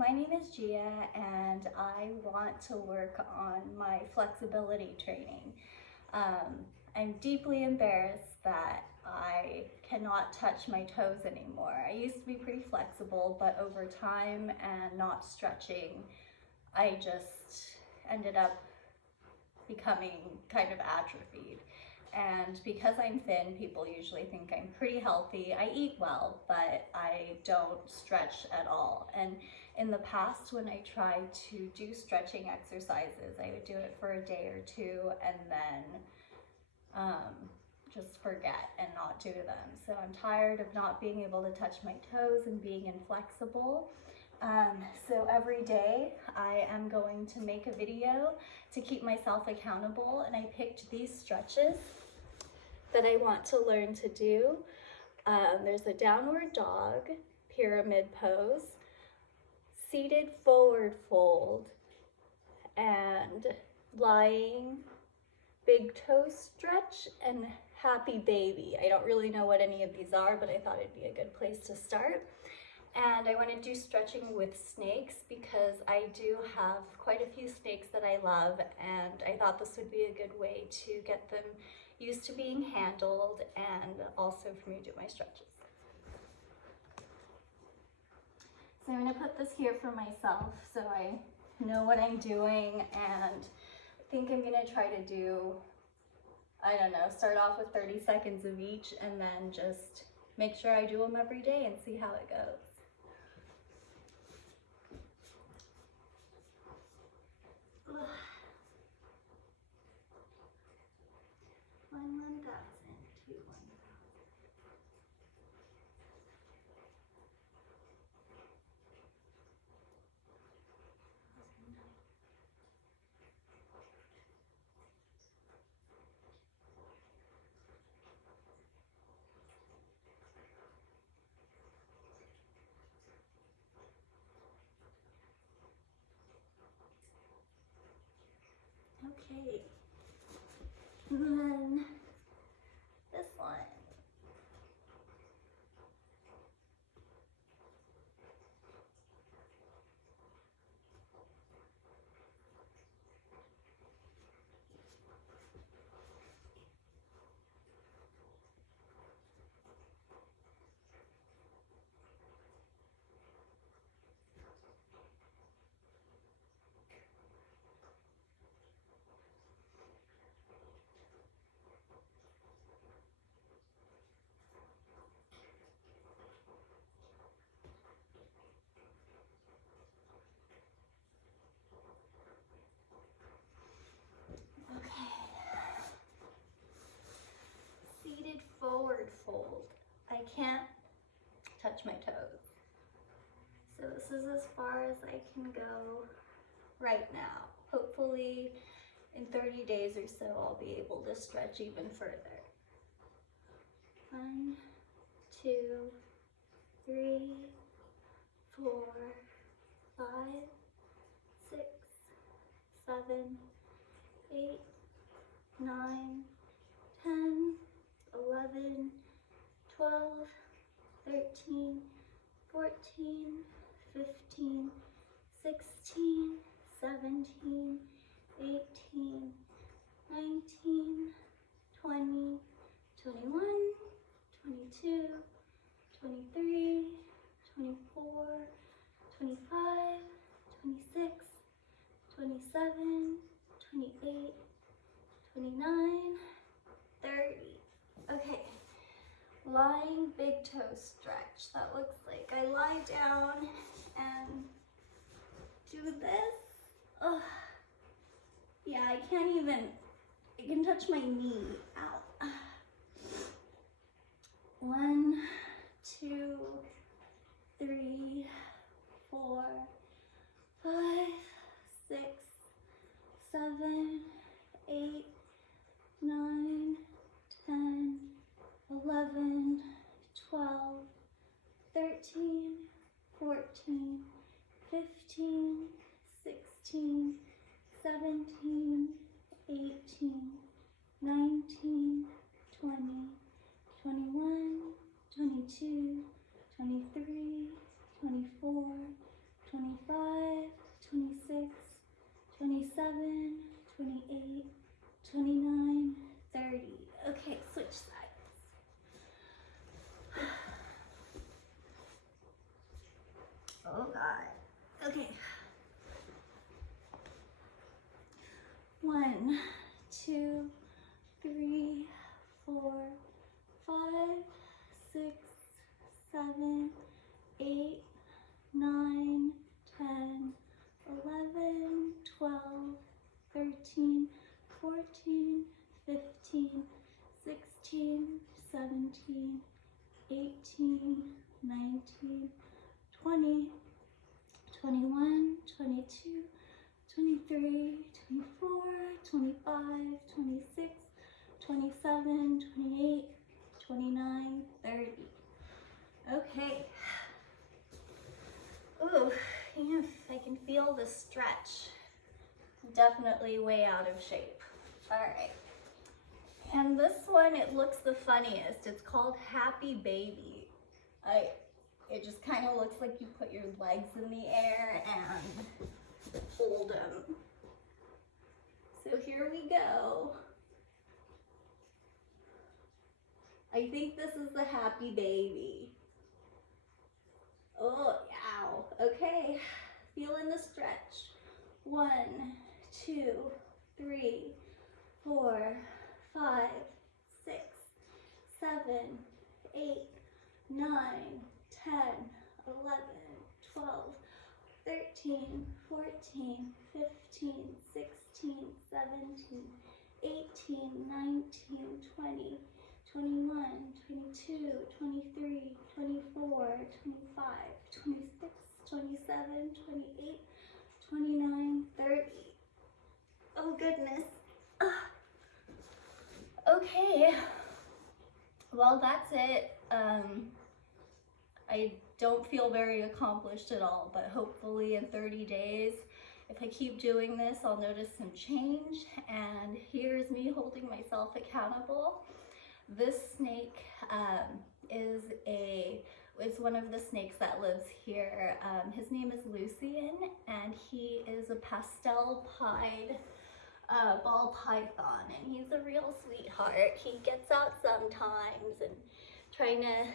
my name is Gia and I want to work on my flexibility training. I'm deeply embarrassed that I cannot touch my toes anymore. I used to be pretty flexible, but over time and not stretching, I just ended up becoming kind of atrophied. And because I'm thin, people usually think I'm pretty healthy. I eat well, but I don't stretch at all. And in the past, when I tried to do stretching exercises, I would do it for a day or two and then just forget and not do them. So I'm tired of not being able to touch my toes and being inflexible. So every day I am going to make a video to keep myself accountable, and I picked these stretches that I want to learn to do. There's a downward dog, pyramid pose, seated forward fold, and lying big toe stretch, and happy baby. I don't really know what any of these are, but I thought it'd be a good place to start. And I want to do stretching with snakes because I do have quite a few snakes that I love, and I thought this would be a good way to get them used to being handled and also for me to do my stretches. So I'm going to put this here for myself so I know what I'm doing, and I think I'm going to try to do, I don't know, start off with 30 seconds of each and then just make sure I do them every day and see how it goes. Okay, and then this one. Forward fold. I can't touch my toes. So this is as far as I can go right now. Hopefully in 30 days or so I'll be able to stretch even further. 1, 2, 3, 4, 5, 6, 7, 8, 9, 10, 11, 12, 13, 14, 15, 16, 17, 18, 19, 20, 21, 22, 23, 24, 25, 26, 27, 28, 29, 30. Okay, lying big toe stretch. That looks like I lie down and do this. Ugh. Yeah, I can touch my knee. Ow. 1, 2, 3, 4, 5, 6, 7, 8, 9, 10, 11, 12, 13, 14, 15, 16, 17, 18, 19, 20, 21, 22, 23, 24, 25, 26, 27, 28, 29, 30. Okay, switch sides. Oh God. Okay. 1, 2, 3, 4, 5, 6, 7, 8, 9, 10, 11, 12, 13, 14, 15, 16, 17, 18, 19, 20, 21, 22, 23, 24, 25, 26, 27, 28, 29, 30. Okay. Ooh, yeah, I can feel the stretch. Definitely way out of shape. All right. And this one, it looks the funniest. It's called Happy Baby. It just kind of looks like you put your legs in the air and hold them. So here we go. I think this is the Happy Baby. Oh, ow. Okay, feeling the stretch. 1, 2, 3, 4, 5, 6, 7, 8, 9, 10, 11, 12, 13, 14, 15, 16, 17, 18, 19, 20, 21, 22, 23, 24, 25, 26, 27, 28, 29, 30. Oh goodness. Okay. Well, that's it. I don't feel very accomplished at all, but hopefully in 30 days, if I keep doing this, I'll notice some change. And here's me holding myself accountable. This snake is one of the snakes that lives here. His name is Lucian, and he is a pastel pied ball python, and he's a real sweetheart. He gets out sometimes and trying to